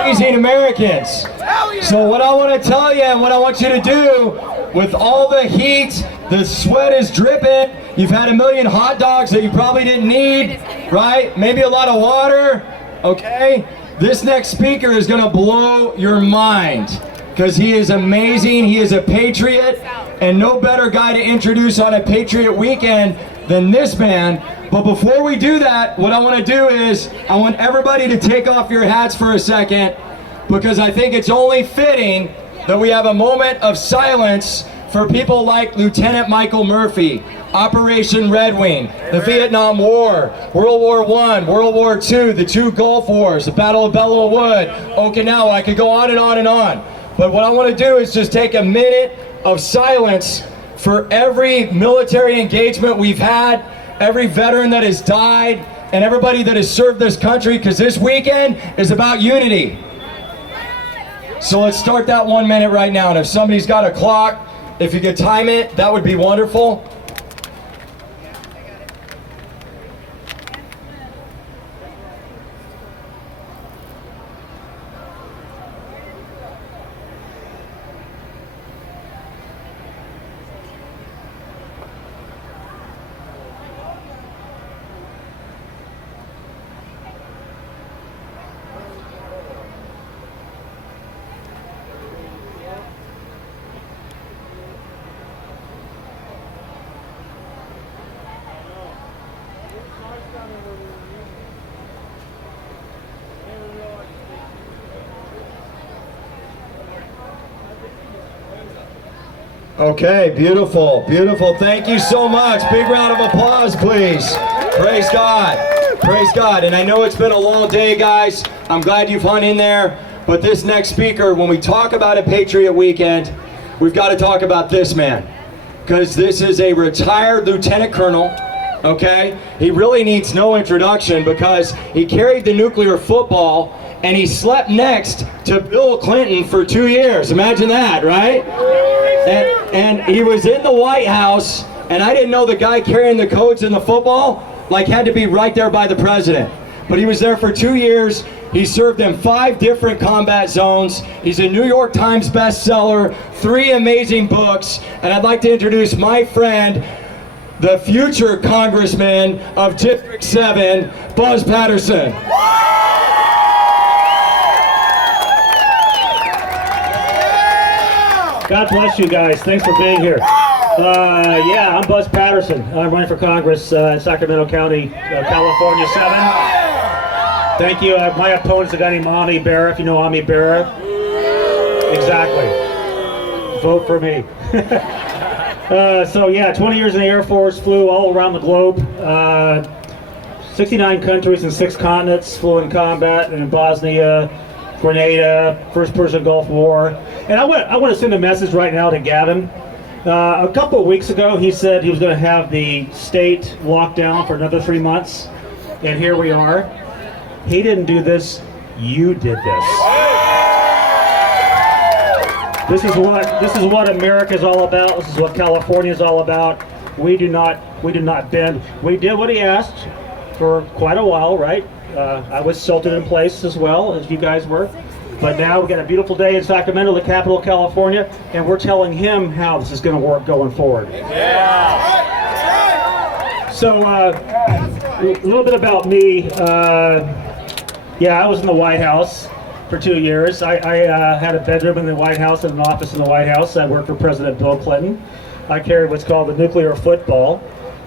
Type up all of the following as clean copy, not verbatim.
amazing Americans. So what I want to tell you and what I want you to do, with all the heat, the sweat is dripping, you've had a million hot dogs that you probably didn't need, right? Maybe a lot of water, okay? This next speaker is going to blow your mind because he is amazing. He is a patriot, and no better guy to introduce on a Patriot weekend than this man. But before we do that, what I want to do is I want everybody to take off your hats for a second, because I think it's only fitting that we have a moment of silence for people like Lieutenant Michael Murphy, Operation Red Wing, the Vietnam War, World War I, World War II, the two Gulf Wars, the Battle of Belleau Wood, Okinawa. I could go on and on and on. But what I want to do is just take a minute of silence for every military engagement we've had, every veteran that has died, and everybody that has served this country, because this weekend is about unity. So let's start that 1 minute right now, and if somebody's got a clock, if you could time it, that would be wonderful. Okay, beautiful, beautiful. Thank you so much. Big round of applause, please. Praise God. Praise God. And I know it's been a long day, guys. I'm glad you've hung in there. But this next speaker, when we talk about a Patriot weekend, we've got to talk about this man. Because this is a retired lieutenant colonel, okay? He really needs no introduction because he carried the nuclear football and he slept next to Bill Clinton for 2 years. Imagine that, right? And he was in the White House, and I didn't know the guy carrying the codes in the football had to be right there by the president. But he was there for 2 years. He served in 5 different combat zones. He's a New York Times bestseller, 3 amazing books, and I'd like to introduce my friend, the future Congressman of District 7, Buzz Patterson. God bless you guys. Thanks for being here. Yeah, I'm Buzz Patterson. I'm running for Congress in Sacramento County, California 7. Thank you. My opponent's a guy named Ami Berra, if you know Ami Berra. Exactly. Vote for me. So yeah, 20 years in the Air Force, flew all around the globe. 69 countries and 6 continents, flew in combat in Bosnia, Grenada, First Persian Gulf War. And I want to send a message right now to Gavin. A couple of weeks ago, he said he was going to have the state locked down for another 3 months, and here we are. He didn't do this. You did this. This is what America is all about. This is what California is all about. We do not bend. We did what he asked for quite a while, right? I was sheltered in place as well as you guys were. But now we've got a beautiful day in Sacramento, the capital of California, and we're telling him how this is going to work going forward. Yeah. So a little bit about me. Yeah, I was in the White House for 2 years. I had a bedroom in the White House and an office in the White House. I worked for President Bill Clinton. I carried what's called the nuclear football,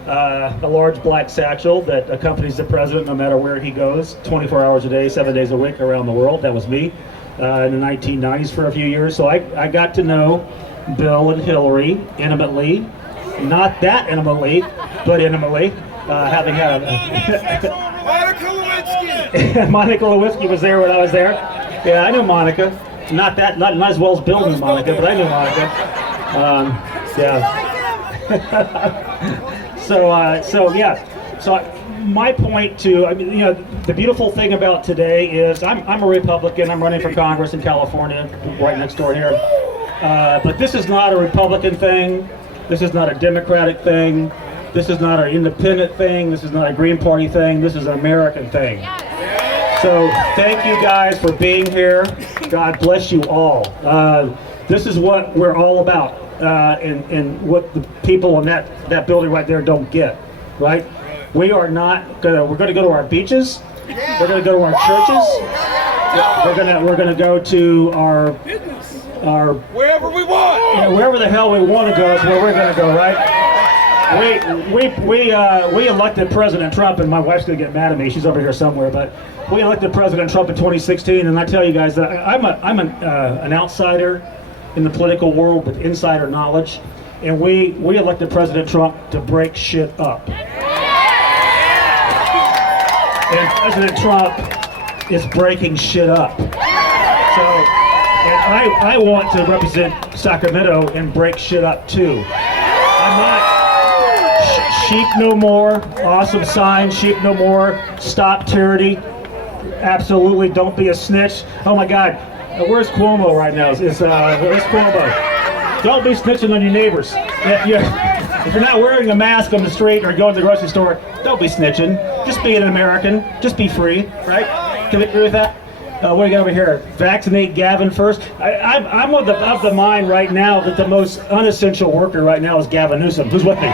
a large black satchel that accompanies the president no matter where he goes, 24 hours a day, 7 days a week around the world. That was me in the 1990s for a few years. So I got to know Bill and Hillary intimately, not that intimately, but intimately, having had Monica Lewinsky. Monica Lewinsky was there when I was there. Yeah, I knew Monica. Not as well as Bill knew Monica, but I knew Monica. Yeah. So my point to, the beautiful thing about today is I'm a Republican. I'm running for Congress in California, right next door here. But this is not a Republican thing. This is not a Democratic thing. This is not an independent thing. This is not a Green Party thing. This is an American thing. So thank you guys for being here. God bless you all. This is what we're all about, and what the people in that building right there don't get, right? We're gonna go to our beaches. We're gonna go to our churches. We're gonna go to our Wherever we want. wherever the hell we want to go is where we're gonna go, right? We elected President Trump, and my wife's gonna get mad at me. She's over here somewhere, but we elected President Trump in 2016, and I tell you guys that I'm an outsider in the political world with insider knowledge, and we elected President Trump to break shit up. And President Trump is breaking shit up. So, and I want to represent Sacramento and break shit up too. I'm not sheep no more, awesome sign, sheep no more, stop tyranny, absolutely don't be a snitch. Oh my God, where's Cuomo right now? Where's Cuomo? Don't be snitching on your neighbors. If you're not wearing a mask on the street or going to the grocery store, don't be snitching. Just be an American. Just be free, right? Can we agree with that? What do we got over here? Vaccinate Gavin first. I'm of the mind right now that the most unessential worker right now is Gavin Newsom. Who's with me?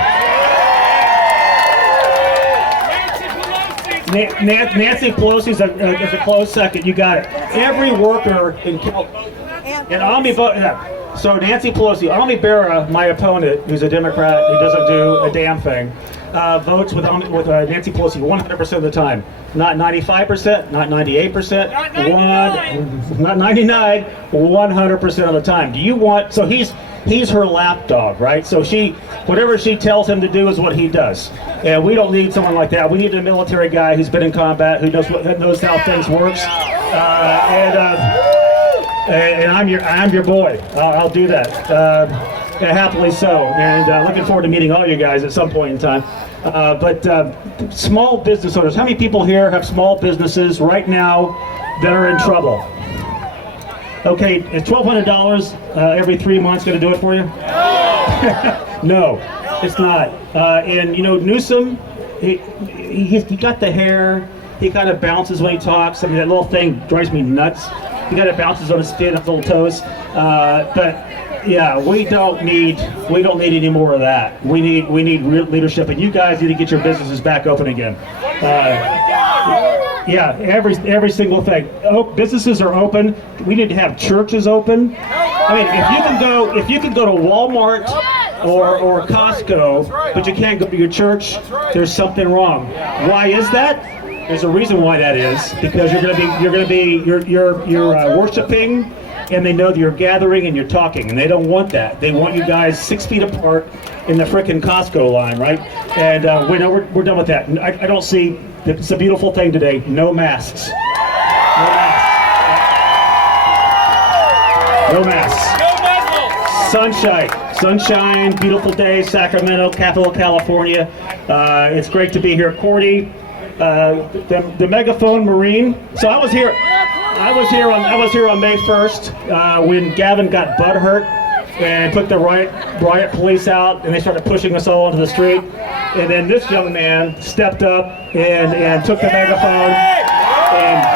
Nancy Pelosi's a close second. You got it. Every worker in Ami. So Nancy Pelosi, Ami Bera, my opponent, who's a Democrat who doesn't do a damn thing, votes with Nancy Pelosi 100% of the time. Not 95%, not 98%, not 99, 100% of the time. Do you want? So he's her lapdog, right? So whatever she tells him to do is what he does. And we don't need someone like that. We need a military guy who's been in combat, who knows how things works. And I'm your boy. I'll do that, and happily so. And looking forward to meeting all you guys at some point in time. But small business owners, how many people here have small businesses right now that are in trouble? Okay, is $1,200 every 3 months going to do it for you? No, it's not. And you know, Newsom, he got the hair. He kind of bounces when he talks. I mean, that little thing drives me nuts. He kind of bounces on his feet, his little toes. But yeah, we don't need any more of that. We need real leadership, and you guys need to get your businesses back open again. Yeah, every single thing. Businesses are open. We need to have churches open. I mean, if you can go to Walmart or Costco, but you can't go to your church, there's something wrong. Why is that? There's a reason why that is, because you're worshiping, and they know that you're gathering and you're talking, and they don't want that. They want you guys 6 feet apart in the frickin' Costco line, right? And we're done with that. I don't see. It's a beautiful thing today. No masks. No masks. Sunshine, beautiful day, Sacramento, capital of California. It's great to be here. Cordy, the Megaphone Marine. So I was here on May 1st when Gavin got butthurt and put the riot police out, and they started pushing us all onto the street. And then this young man stepped up and took the megaphone. And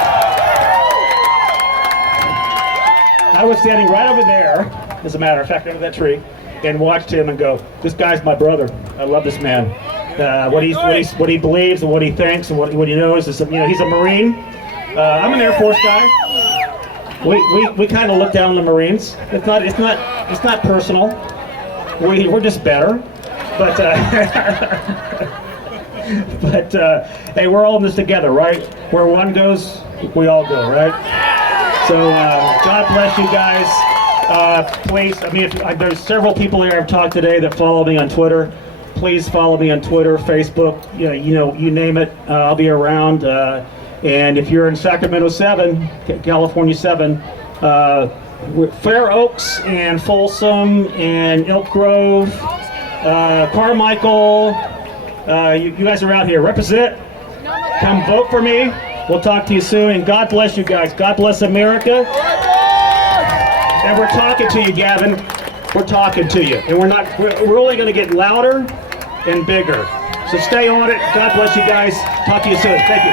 I was standing right over there, as a matter of fact, under that tree, and watched him and go, "This guy's my brother. I love this man. What he believes and what he thinks and what he knows is, he's a Marine. I'm an Air Force guy. We kind of look down on the Marines. It's not personal. We're just better. But hey, we're all in this together, right? Where one goes, we all go, right? So God bless you guys. Please, there's several people here I've talked today that follow me on Twitter. Please follow me on Twitter, Facebook, you name it. I'll be around. And if you're in Sacramento 7, California 7, Fair Oaks and Folsom and Elk Grove, Carmichael, you guys are out here. Represent. Come vote for me. We'll talk to you soon. And God bless you guys. God bless America. And we're talking to you, Gavin. We're talking to you. And we're only going to get louder and bigger. So stay on it. God bless you guys. Talk to you soon. Thank you.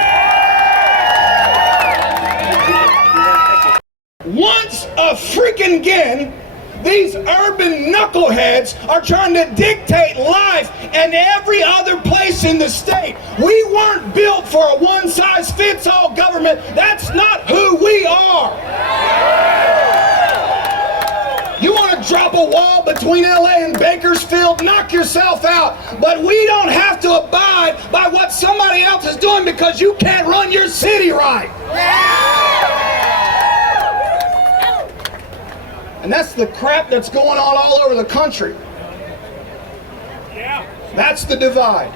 Once a freaking again, these urban knuckleheads are trying to dictate life and every other place in the state. We weren't built for a one-size-fits-all government. That's not who we are. You want to drop a wall between LA and Bakersfield? Knock yourself out. But we don't have to abide by what somebody else is doing because you can't run your city right. And that's the crap that's going on all over the country. That's the divide.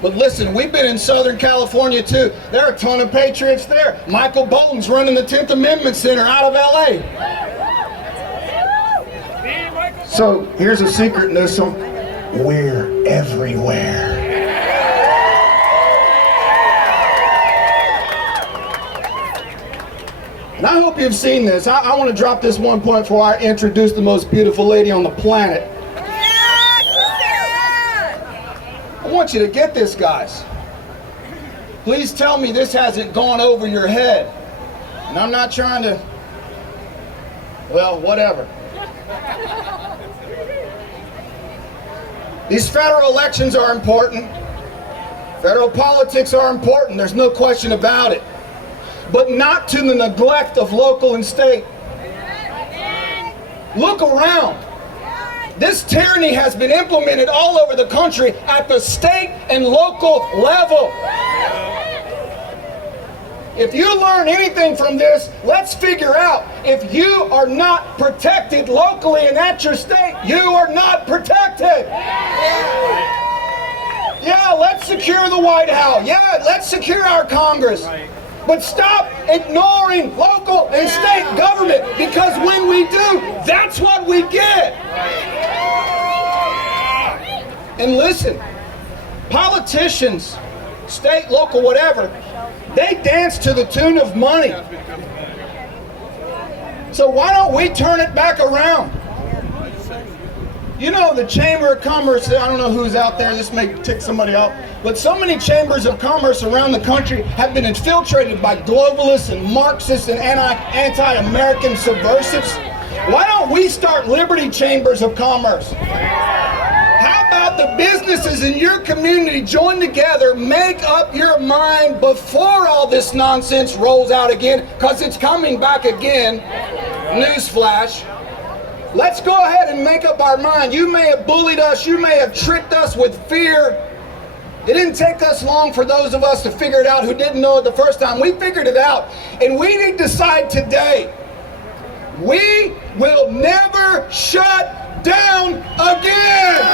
But listen, we've been in Southern California too. There are a ton of patriots there. Michael Bolton's running the 10th Amendment Center out of LA. So here's a secret, Newsom. We're everywhere. And I hope you've seen this. I want to drop this one point before I introduce the most beautiful lady on the planet. I want you to get this, guys. Please tell me this hasn't gone over your head. And I'm not trying to, well, whatever. These federal elections are important. Federal politics are important. There's no question about it. But not to the neglect of local and state. Look around. This tyranny has been implemented all over the country at the state and local level. If you learn anything from this, let's figure out if you are not protected locally and at your state, you are not protected. Yeah, let's secure the White House. Yeah, let's secure our Congress. But stop ignoring local and state government, because when we do, that's what we get. And listen, politicians, state, local, whatever, they dance to the tune of money. So why don't we turn it back around? You know, the Chamber of Commerce, I don't know who's out there, this may tick somebody off, but so many chambers of commerce around the country have been infiltrated by globalists and Marxists and anti-American subversives. Why don't we start Liberty Chambers of Commerce? How about the businesses in your community join together, make up your mind before all this nonsense rolls out again, because it's coming back again. Newsflash. Let's go ahead and make up our mind. You may have bullied us, you may have tricked us with fear. It didn't take us long for those of us to figure it out who didn't know it the first time. We figured it out. And we need to decide today, we will never shut down again.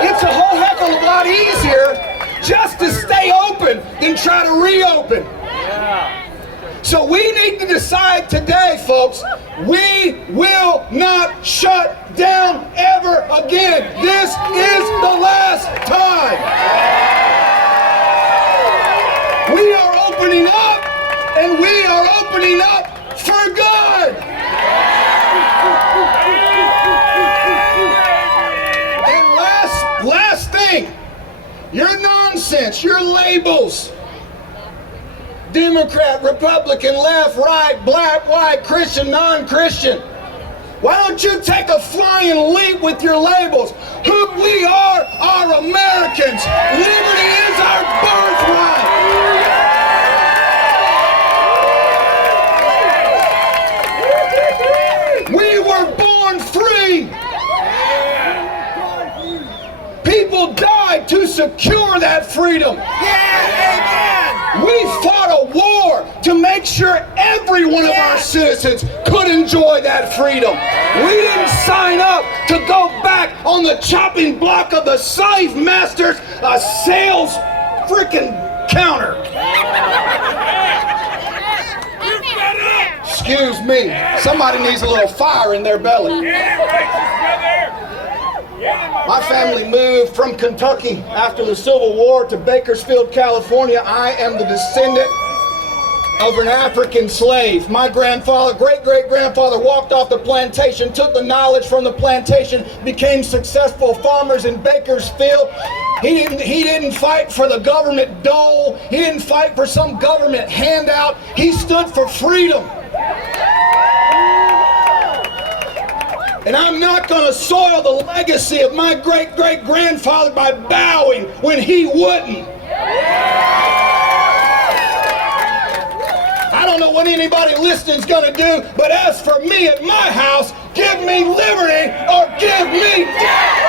It's a whole heck of a lot easier just to stay open than try to reopen. So we need to decide today, folks, we will not shut down ever again. This is the last time. We are opening up, and we are opening up for good. And last thing, your nonsense, your labels, Democrat, Republican, left, right, black, white, Christian, non-Christian. Why don't you take a flying leap with your labels? Who we are Americans. Liberty is our birthright. We were born free. People died to secure that freedom. We fought a war to make sure every one of our citizens could enjoy that freedom. We didn't sign up to go back on the chopping block of the slave master's sales freaking counter. Excuse me, somebody needs a little fire in their belly. My family moved from Kentucky after the Civil War to Bakersfield, California. I am the descendant of an African slave. My grandfather, great-great-grandfather walked off the plantation, took the knowledge from the plantation, became successful farmers in Bakersfield. He didn't fight for the government dole. He didn't fight for some government handout. He stood for freedom. And I'm not going to soil the legacy of my great-great-grandfather by bowing when he wouldn't. I don't know what anybody listening's going to do, but as for me at my house, give me liberty or give me death.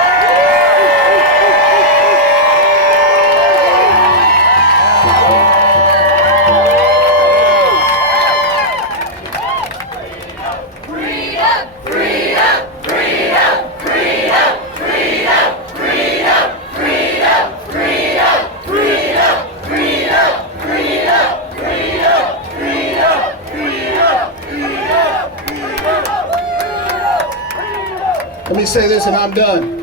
Let me say this and I'm done.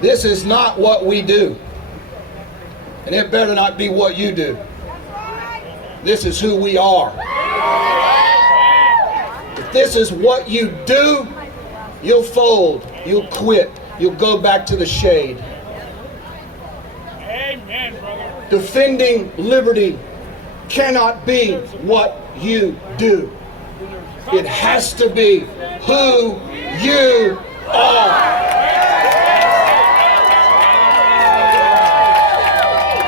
This is not what we do. And it better not be what you do. This is who we are. If this is what you do, you'll fold, you'll quit, you'll go back to the shade. Amen, brother. Defending liberty cannot be what you do. It has to be who you are.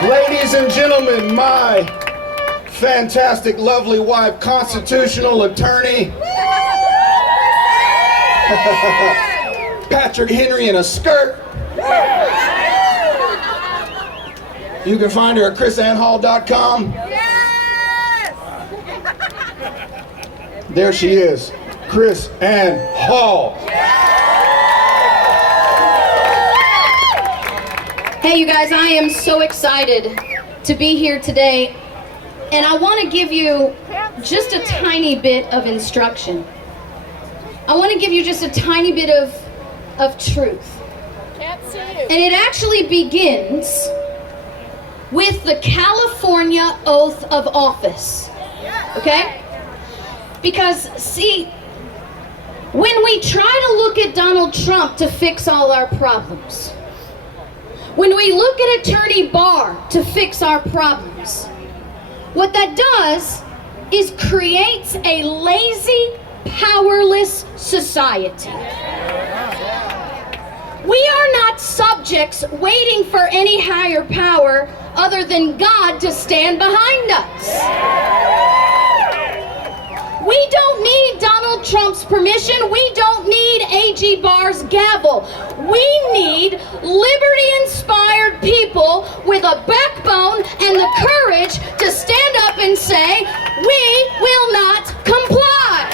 Ladies and gentlemen, my fantastic, lovely wife, constitutional attorney, Patrick Henry in a skirt. You can find her at chrisannhall.com. There she is, Chris Ann Hall. Hey you guys, I am so excited to be here today, and I want to give you just a tiny bit of instruction. I want to give you just a tiny bit of truth. And it actually begins with the California oath of office. Okay? Because see, when we try to look at Donald Trump to fix all our problems, when we look at Attorney Barr to fix our problems, what that does is creates a lazy, powerless society. We are not subjects waiting for any higher power other than God to stand behind us. We don't need Donald Trump's permission. We don't need A.G. Barr's gavel. We need liberty-inspired people with a backbone and the courage to stand up and say, we will not comply.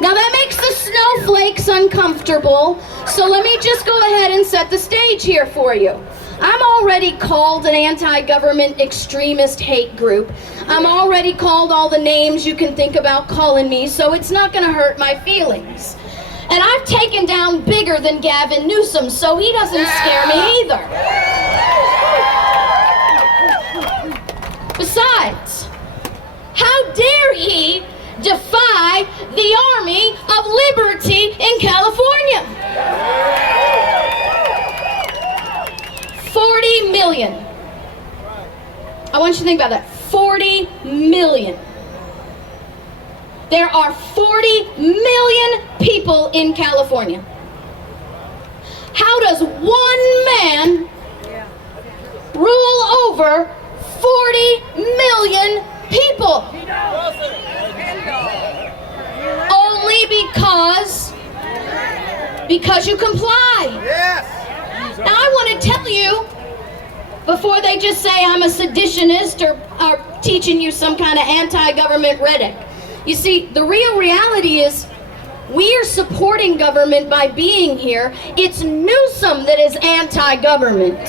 Now that makes the snowflakes uncomfortable, so let me just go ahead and set the stage here for you. I'm already called an anti-government extremist hate group. I'm already called all the names you can think about calling me, so it's not going to hurt my feelings. And I've taken down bigger than Gavin Newsom, so he doesn't scare me either. Besides, how dare he defy the Army of Liberty in California? 40 million. I want you to think about that. 40 million. There are 40 million people in California. How does one man rule over 40 million people? Only because you comply. Yes. Now I want to tell you, before they just say I'm a seditionist or teaching you some kind of anti-government rhetoric. You see, the real reality is we are supporting government by being here. It's Newsom that is anti-government.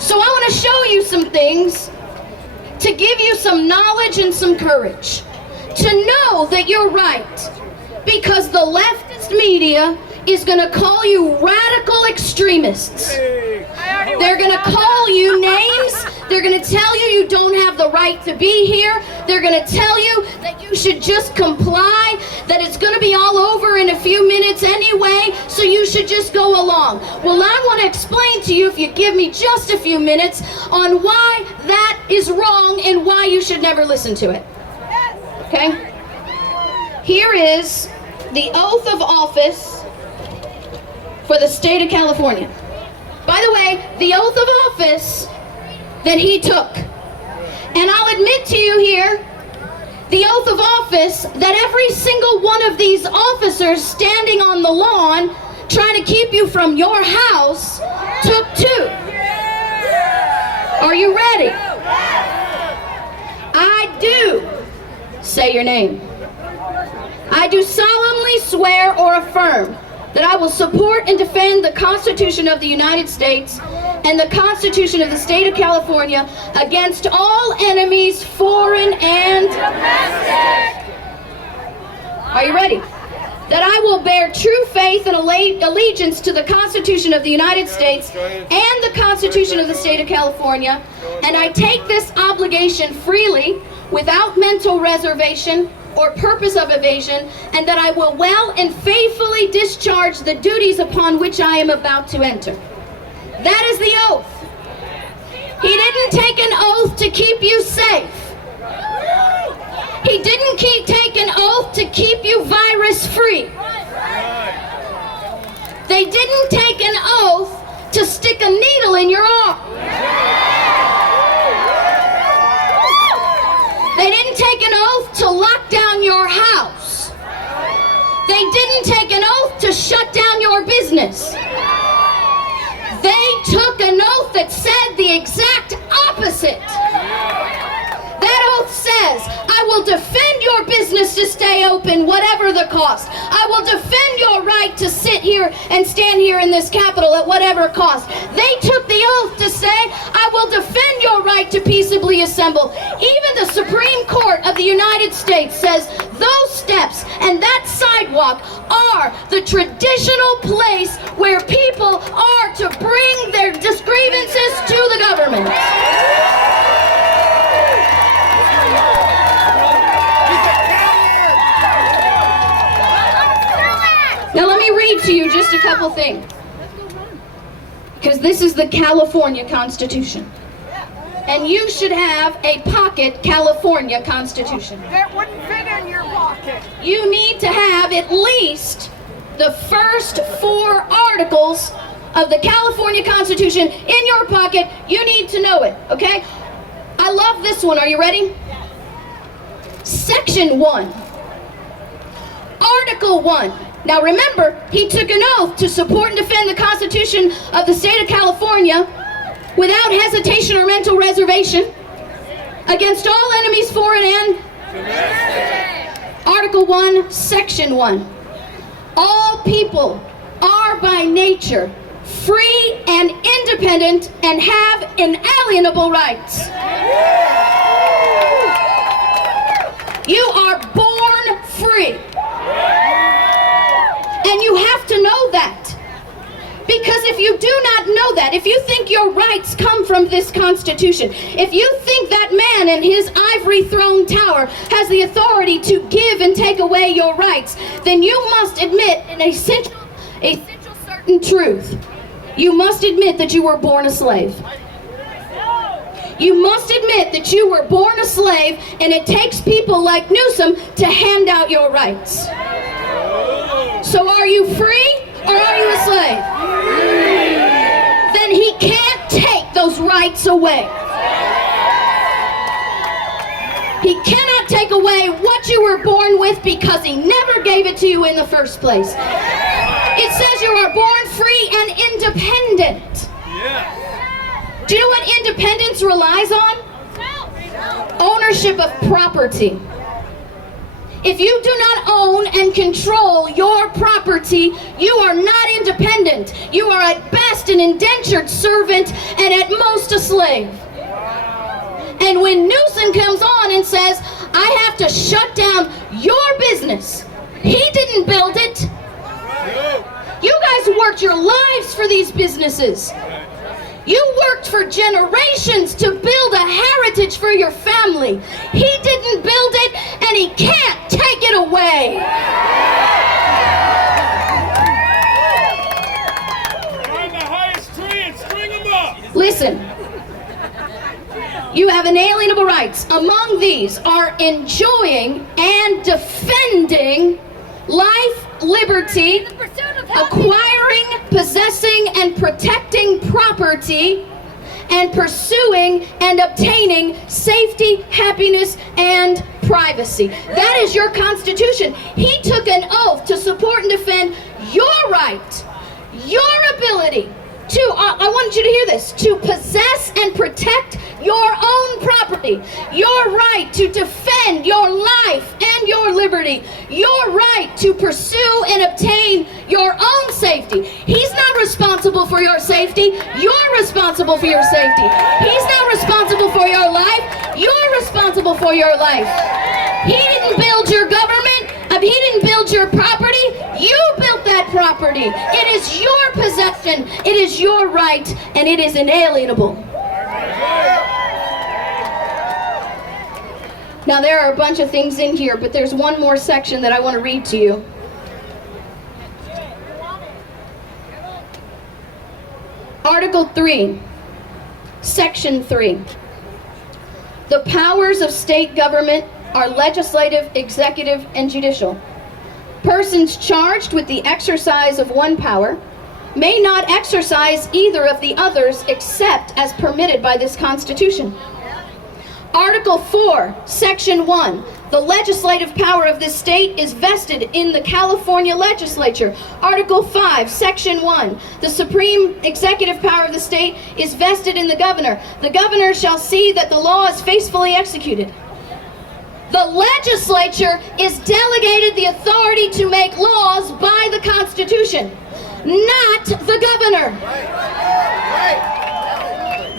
So I want to show you some things to give you some knowledge and some courage to know that you're right, because the leftist media is going to call you radical extremists. They're going to call you names. They're going to tell you you don't have the right to be here. They're going to tell you that you should just comply, that it's going to be all over in a few minutes anyway, so you should just go along. Well, I want to explain to you, if you give me just a few minutes, on why that is wrong and why you should never listen to it. Okay? Here is the oath of office for the state of California. By the way, the oath of office that he took. And I'll admit to you here, the oath of office that every single one of these officers standing on the lawn trying to keep you from your house took too. Are you ready? I do say your name. I do solemnly swear or affirm that I will support and defend the Constitution of the United States and the Constitution of the State of California against all enemies, foreign and domestic. Are you ready? That I will bear true faith and allegiance to the Constitution of the United States and the Constitution of the State of California, and I take this obligation freely, without mental reservation or purpose of evasion, and that I will well and faithfully discharge the duties upon which I am about to enter. That is the oath. He didn't take an oath to keep you safe. He didn't take an oath to keep you virus-free. They didn't take an oath to stick a needle in your arm. They didn't take an oath to lock down your house. They didn't take an oath to shut down your business. They took an oath that said the exact opposite. That oath says, I will defend your business to stay open, whatever the cost. I will defend your right to sit here and stand here in this Capitol at whatever cost. They took the oath to say, I will defend your right to peaceably assemble. Even the Supreme Court of the United States says those steps and that sidewalk are the traditional place where people are to bring their grievances to the government. Now let me read to you just a couple things, because this is the California Constitution, and you should have a pocket California Constitution. That wouldn't fit in your pocket. You need to have at least the first 4 articles of the California Constitution in your pocket. You need to know it, okay? I love this one. Are you ready? Section 1. Article 1. Now remember, he took an oath to support and defend the Constitution of the State of California without hesitation or mental reservation against all enemies, foreign and domestic. Article 1, Section 1. All people are by nature free and independent and have inalienable rights. You are born free. And you have to know that. Because if you do not know that, if you think your rights come from this Constitution, if you think that man in his ivory throne tower has the authority to give and take away your rights, then you must admit an essential certain truth. You must admit that you were born a slave. You must admit that you were born a slave, and it takes people like Newsom to hand out your rights. So are you free or are you a slave? Then he can't take those rights away. He cannot take away what you were born with because he never gave it to you in the first place. It says you are born free and independent. Do you know what independence relies on? Ownership of property. If you do not own and control your property, you are not independent. You are at best an indentured servant and at most a slave. And when Newsom comes on and says, I have to shut down your business, he didn't build it. worked your lives for these businesses. You worked for generations to build a heritage for your family. He didn't build it, and he can't take it away. Find the highest tree and string them up. Listen, you have inalienable rights. Among these are enjoying and defending life, liberty, acquiring, possessing, and protecting property, and pursuing and obtaining safety, happiness, and privacy. That is your Constitution. He took an oath to support and defend your right, your ability to, I want you to hear this, to possess and protect your own property, your right to defend your life and your liberty, your right to pursue and obtain your own safety. He's not responsible for your safety. You're responsible for your safety. He's not responsible for your life. You're responsible for your life. He didn't build your government. He didn't build your property. You built that property. It is your possession. It is your right, and it is inalienable. Now, there are a bunch of things in here, but there's one more section that I want to read to you. Article 3, Section 3. The powers of state government are legislative, executive, and judicial. Persons charged with the exercise of one power may not exercise either of the others except as permitted by this Constitution. Article 4, Section 1. The legislative power of this state is vested in the California legislature. Article 5, Section 1. The supreme executive power of the state is vested in the governor. The governor shall see that the law is faithfully executed. The legislature is delegated the authority to make laws by the Constitution, not the governor.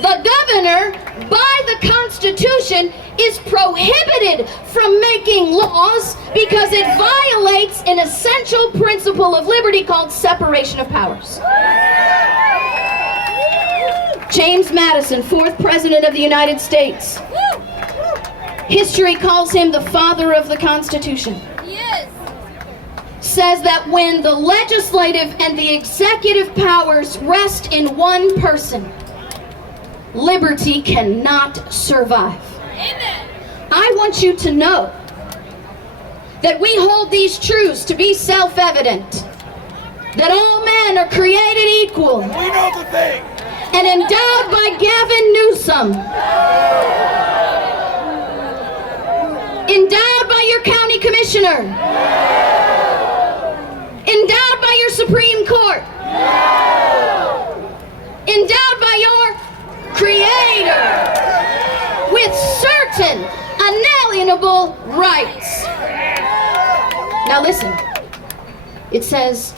The governor, by the Constitution, is prohibited from making laws because it violates an essential principle of liberty called separation of powers. James Madison, 4th President of the United States. History calls him the father of the Constitution. Yes. Says that when the legislative and the executive powers rest in one person, liberty cannot survive. Amen. I want you to know that we hold these truths to be self-evident, that all men are created equal. We know the thing. And endowed by Gavin Newsom. Endowed by your county commissioner. Endowed by your Supreme Court. Endowed by your Creator with certain inalienable rights. Now listen, it says,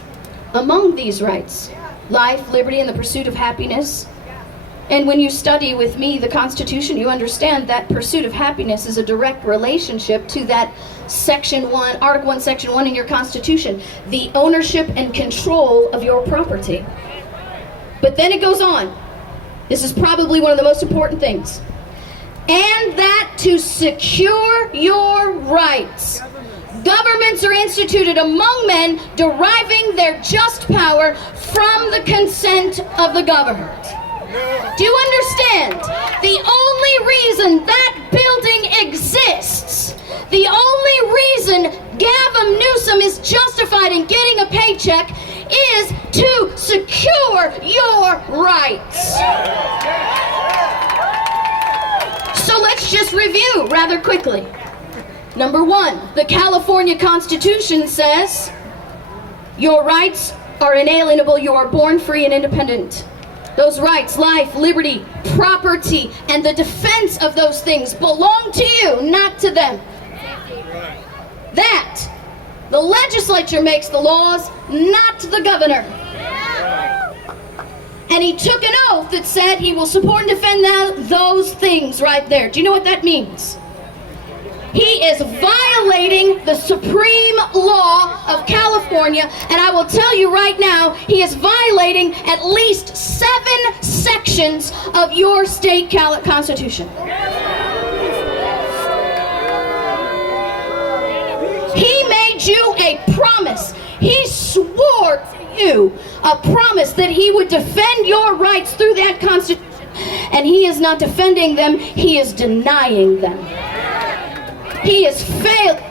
among these rights, life, liberty, and the pursuit of happiness. And when you study with me the Constitution, you understand that pursuit of happiness is a direct relationship to that Section 1, Article 1, Section 1 in your Constitution, the ownership and control of your property. But then it goes on. This is probably one of the most important things. And that to secure your rights, governments are instituted among men, deriving their just power from the consent of the governed. Do you understand? The only reason that building exists, the only reason Gavin Newsom is justified in getting a paycheck is to secure your rights. So let's just review rather quickly. Number 1, the California Constitution says your rights are inalienable. You are born free and independent. Those rights, life, liberty, property, and the defense of those things belong to you, not to them. That the legislature makes the laws, not the governor. And he took an oath that said he will support and defend those things right there. Do you know what that means? He is violating the supreme law of California, and I will tell you right now, he is violating at least 7 sections of your state constitution. He made you a promise. He swore to you a promise that he would defend your rights through that constitution, and he is not defending them, he is denying them. He is failing.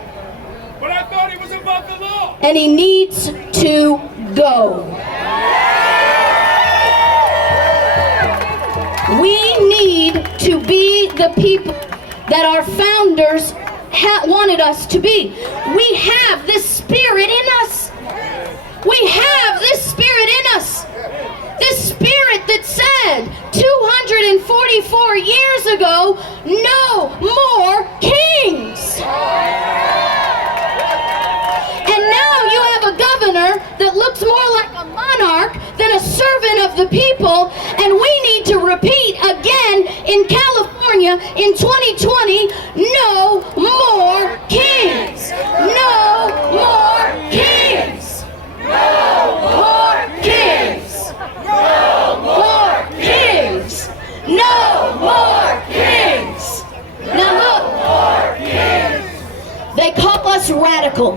But I thought he was above the law. And he needs to go. We need to be the people that our founders wanted us to be. We have this spirit in us. We have this spirit in us. This spirit that said 244 years ago, no more kings. And now you have a governor that looks more like a monarch than a servant of the people, and we need to repeat again in California in 2020, no more kings. No more kings. No more kings. No more kings. No more kings. Now look, they call us radical.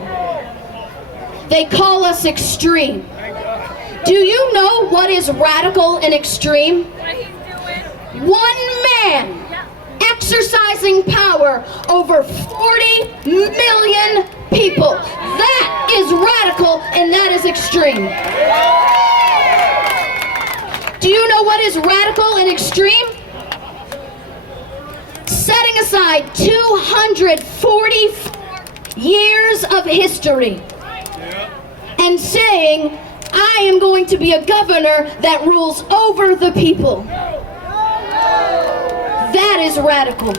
They call us extreme. Do you know what is radical and extreme? One man exercising power over 40 million people. That is radical and that is extreme. Do you know what is radical and extreme? Setting aside 244 years of history and saying, I am going to be a governor that rules over the people. That is radical.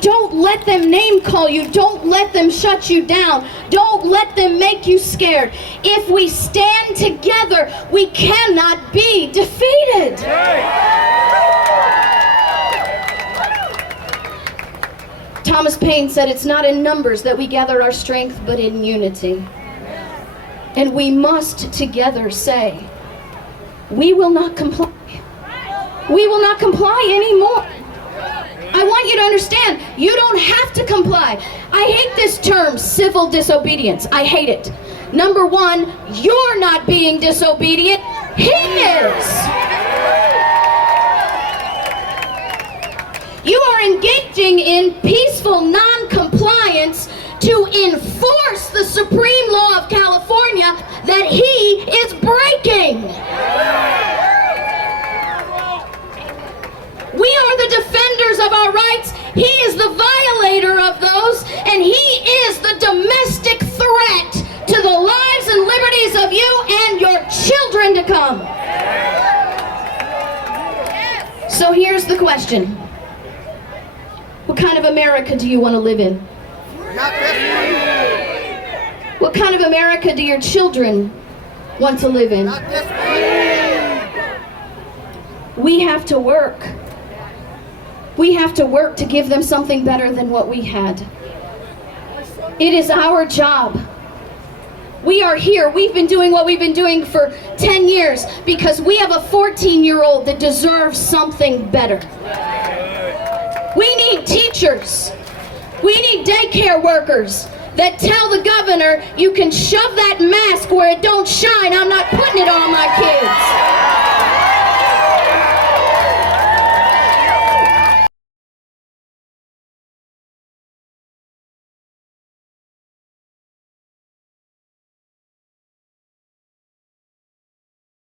Don't let them name call you. Don't let them shut you down. Don't let them make you scared. If we stand together, we cannot be defeated. Thomas Paine said, it's not in numbers that we gather our strength, but in unity. And we must together say, we will not comply. We will not comply anymore. I want you to understand, you don't have to comply. I hate this term, civil disobedience. I hate it. Number one, you're not being disobedient. He is. You are engaging in peaceful non-compliance to enforce the supreme law of California that he is breaking. We are the defenders of our rights. He is the violator of those, and he is the domestic threat to the lives and liberties of you and your children to come. So here's the question. What kind of America do you want to live in? What kind of America do your children want to live in? We have to work. We have to work to give them something better than what we had. It is our job. We are here. We've been doing what we've been doing for 10 years because we have a 14-year-old that deserves something better. We need teachers. We need daycare workers that tell the governor, you can shove that mask where it don't shine. I'm not putting it on my kids.